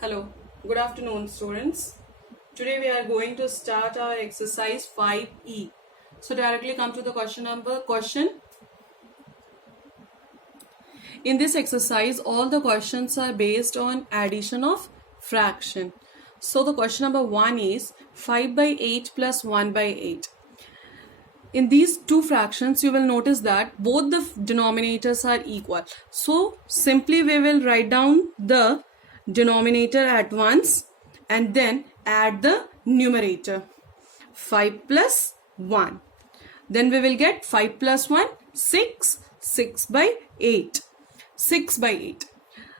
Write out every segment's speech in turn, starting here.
Hello, good afternoon, students. Today we are going to start our exercise 5E. So directly come to the question. In this exercise, all the questions are based on addition of fraction. So the question number 1 is 5 by 8 plus 1 by 8. In these two fractions, you will notice that both the denominators are equal. So simply we will write down the denominator at once and then add the numerator. 5 plus 1. Then we will get 5 plus 1, 6. 6 by 8. 6 by 8.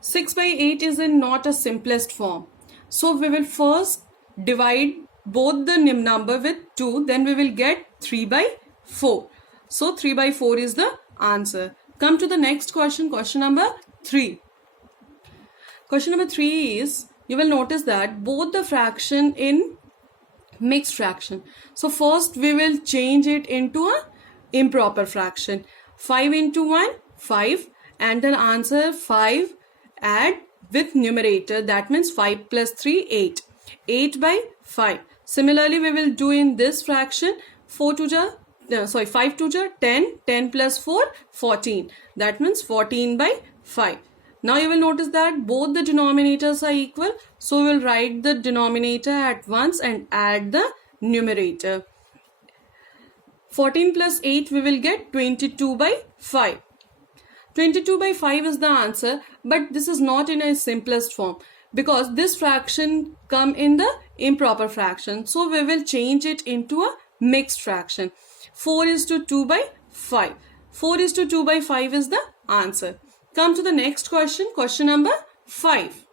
6 by 8 is in not a simplest form. So we will first divide both the number with 2, then we will get 3 by 4. So 3 by 4 is the answer. Come to the next question, question number 3. Question number 3 is, you will notice that both the fraction in mixed fraction. So first we will change it into a improper fraction. 5 into 1, 5, and then answer 5 add with numerator, that means 5 plus 3, 8. 8 by 5. Similarly, we will do in this fraction 5 to the 10, 10 plus 4, 14. That means 14 by 5. Now you will notice that both the denominators are equal. So we will write the denominator at once and add the numerator. 14 plus 8 we will get 22 by 5. 22 by 5 is the answer, but this is not in a simplest form because this fraction come in the improper fraction. So we will change it into a mixed fraction. 4 is to 2 by 5. 4 is to 2 by 5 is the answer. Come to the next question, question number 5.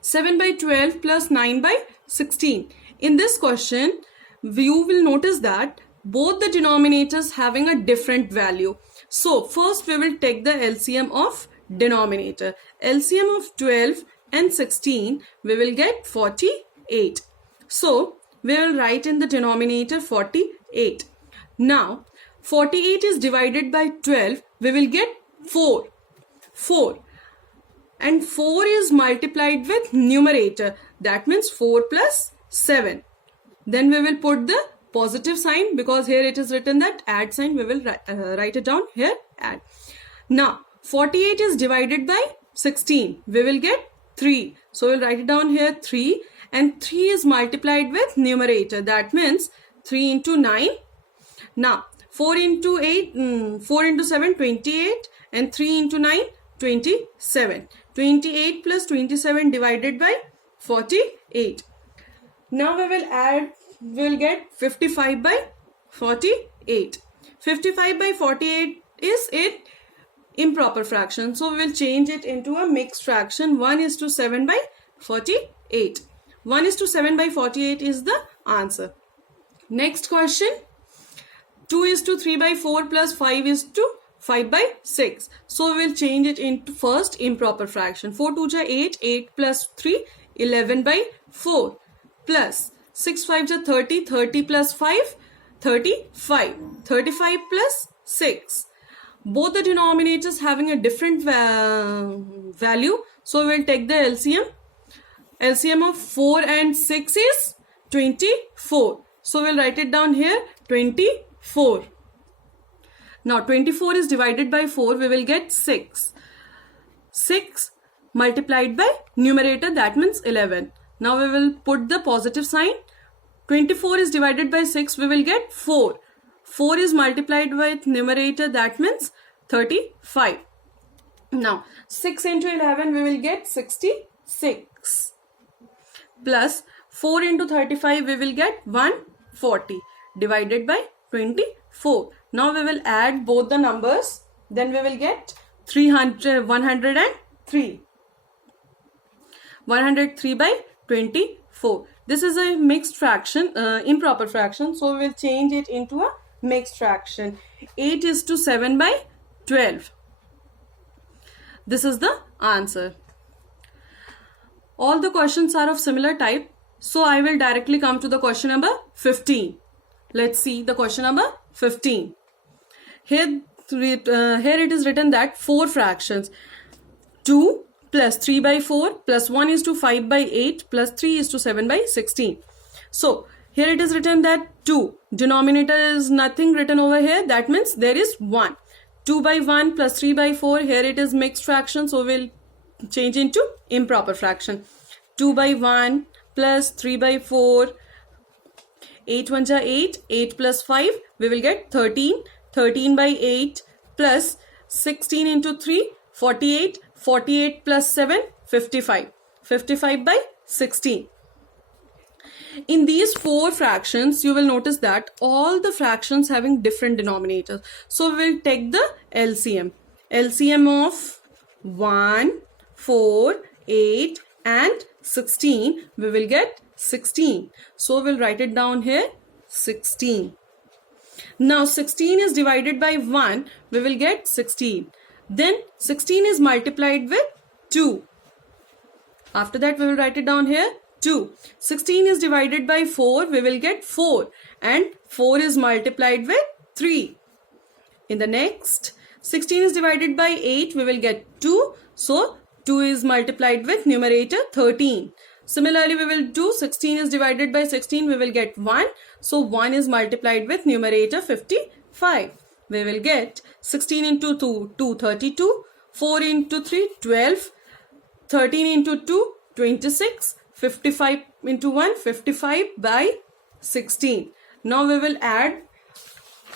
7 by 12 plus 9 by 16. In this question, you will notice that both the denominators having a different value. So first we will take the LCM of denominator. LCM of 12 and 16 we will get 48. So we will write in the denominator 48. Now 48 is divided by 12, we will get 4. 4. And 4 is multiplied with numerator, that means 4 plus 7. Then we will put the positive sign because here it is written that add sign, we will write it down here, add. Now 48 is divided by 16, we will get 3. So we will write it down here 3, and 3 is multiplied with numerator, that means 3 into 9. Now 4 into 7, 28, and 3 into 9, 27. 28 plus 27 divided by 48. Now we will add, we will get 55 by 48. 55 by 48 is in improper fraction. So we will change it into a mixed fraction. 1 is to 7 by 48. 1 is to 7 by 48 is the answer. Next question. 2 is to 3 by 4 plus 5 is to 5 by 6. So we will change it into first improper fraction. 4 2 ja 8, 8 plus 3, 11 by 4 plus 6 5 ja 30, 30 plus 5, 35. 35 plus 6. Both the denominators having a different value. So we will take the LCM. LCM of 4 and 6 is 24. So we will write it down here 24. Now 24 is divided by 4, we will get 6. 6 multiplied by numerator, that means 11. Now we will put the positive sign. 24 is divided by 6, we will get 4. 4 is multiplied with numerator, that means 35. Now 6 into 11 we will get 66. Plus 4 into 35 we will get 140 divided by 24. Now we will add both the numbers, then we will get 103. 103 by 24. This is a mixed fraction, improper fraction. So we will change it into a mixed fraction. 8 is to 7 by 12. This is the answer. All the questions are of similar type. So I will directly come to the question number 15. Let's see the question number 15. Here it is written that 4 fractions 2, plus 3 by 4 plus 1 is to 5 by 8 plus 3 is to 7 by 16. So here it is written that 2. Denominator is nothing written over here. That means there is 1. 2 by 1 plus 3 by 4. Here it is mixed fraction. So we'll change into improper fraction. 2 by 1 plus 3 by 4. 8 1 ja 8. 8 plus 5. We will get 13. 13 by 8 plus 16 into 3. 48. 48 plus 7. 55. 55 by 16. In these four fractions, you will notice that all the fractions having different denominators. So we will take the LCM. LCM of 1, 4, 8 and 16. We will get 16. So we'll write it down here 16. Now 16 is divided by 1. We will get 16. Then 16 is multiplied with 2. After that we will write it down here 2. 16 is divided by 4, we will get 4 and 4 is multiplied with 3. In the next, 16 is divided by 8, we will get 2. So 2 is multiplied with numerator 13. Similarly, we will do 16 is divided by 16, we will get 1. So 1 is multiplied with numerator 55. We will get 16 into 2, 32. 4 into 3, 12. 13 into 2, 26. 55 into 1, 55 by 16. Now we will add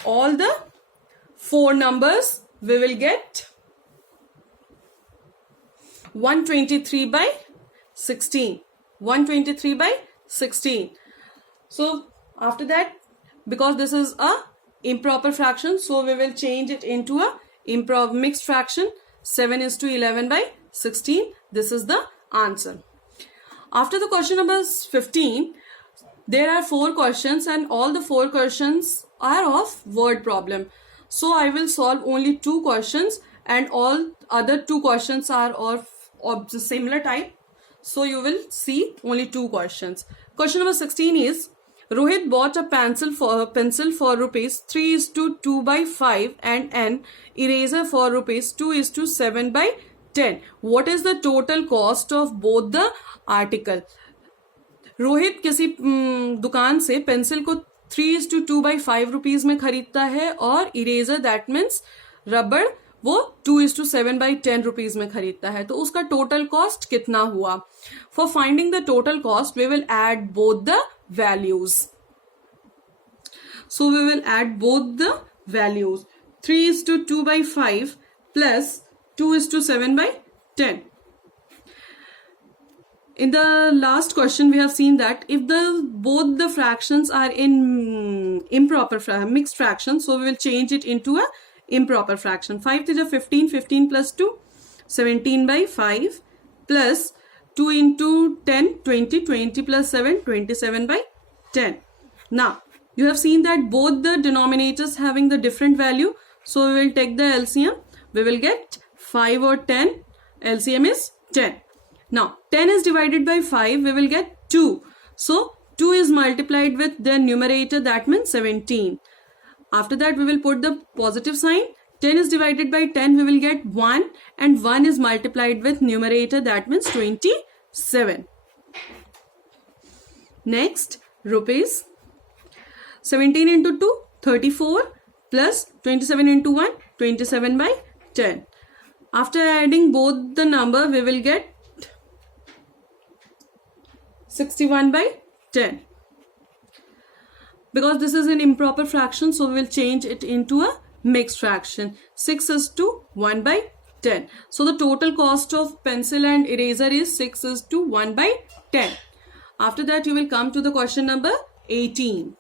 all the four numbers. We will get 123 by 16. 123 by 16. So after that, because this is a improper fraction, so we will change it into a mixed fraction. 7 is to 11 by 16. This is the answer. After the question number 15, there are 4 questions and all the 4 questions are of word problem. So I will solve only 2 questions and all other 2 questions are of the similar type. So you will see only 2 questions. Question number 16 is, Rohit bought a pencil for rupees 3:2 by 5 and an eraser for rupees 2:7 by 10. What is the total cost of both the article. Rohit किसी दुकान से pencil को 3:2 by 5 rupees में खरीदता है और eraser that means रबड़ वो 2:7 by 10 रुपीज में खरीदता है. तो उसका टोटल कॉस्ट कितना हुआ? For finding the total cost we will add both the values. So we will add both the values. 3:2 by 5 plus 2:7 by 10. In the last question, we have seen that if both the fractions are in mixed fractions, so we will change it into a improper fraction. 5 to the 15, 15 plus 2, 17 by 5 plus 2 into 10, 20, 20 plus 7, 27 by 10. Now, you have seen that both the denominators having the different value, so we will take the LCM. We will get 5 or 10. LCM is 10. Now 10 is divided by 5, we will get 2. So 2 is multiplied with the numerator, that means 17. After that we will put the positive sign. 10 is divided by 10, we will get 1 and 1 is multiplied with numerator, that means 27. Next, rupees 17 into 2, 34 plus 27 into 1, 27 by 10. After adding both the number, we will get 61 by 10. Because this is an improper fraction, so we will change it into a mixed fraction. 6 is to 1 by 10. So the total cost of pencil and eraser is 6 is to 1 by 10. After that, you will come to the question number 18.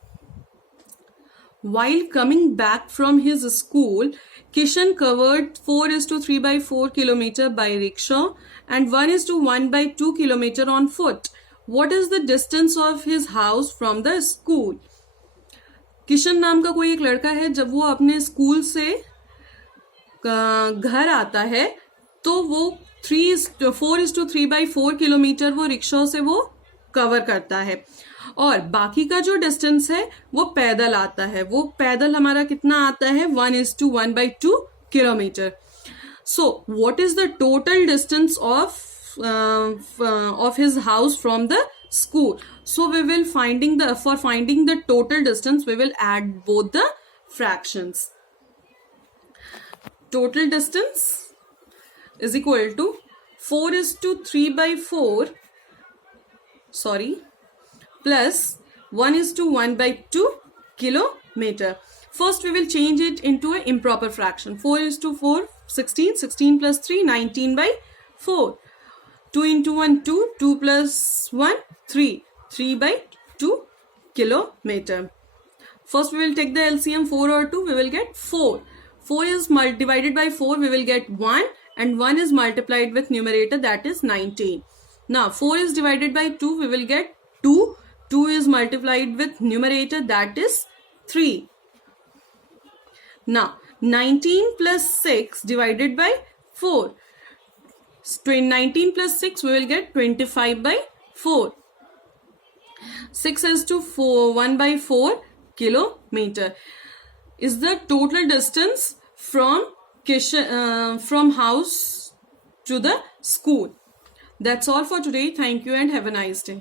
While coming back from his school, Kishan covered 4:3 by 4 kilometer by rickshaw and 1:1 by 2 kilometer on foot. What is the distance of his house from the school? Kishan नाम का कोई एक लड़का है, जब वो अपने school से घर आता है तो वो 4:3 by 4 किलोमीटर वो रिक्शा से वो कवर करता है और बाकी का जो डिस्टेंस है वो पैदल आता है. वो पैदल हमारा कितना आता है? 1:1 by 2 kilometre. So what is the total distance of his house from the school? So we will finding the total distance, we will add both the fractions. Total distance is equal to 4:3/4 plus 1:1/2 kilometer. First we will change it into an improper fraction. 4:4, 16, 16 plus 3, 19/4. 2 into 1, 2, 2 plus 1, 3, 3/2 kilometer. First we will take the LCM, 4 or 2, we will get 4. 4 is divided by 4, we will get 1, and 1 is multiplied with numerator, that is 19. Now 4 is divided by 2, we will get 2. 2 is multiplied with numerator, that is 3. Now 19 plus 6 divided by 4. 19 plus 6, we will get 25/4. 6 is to 4, 1/4 kilometer is the total distance from house to the school. That's all for today. Thank you and have a nice day.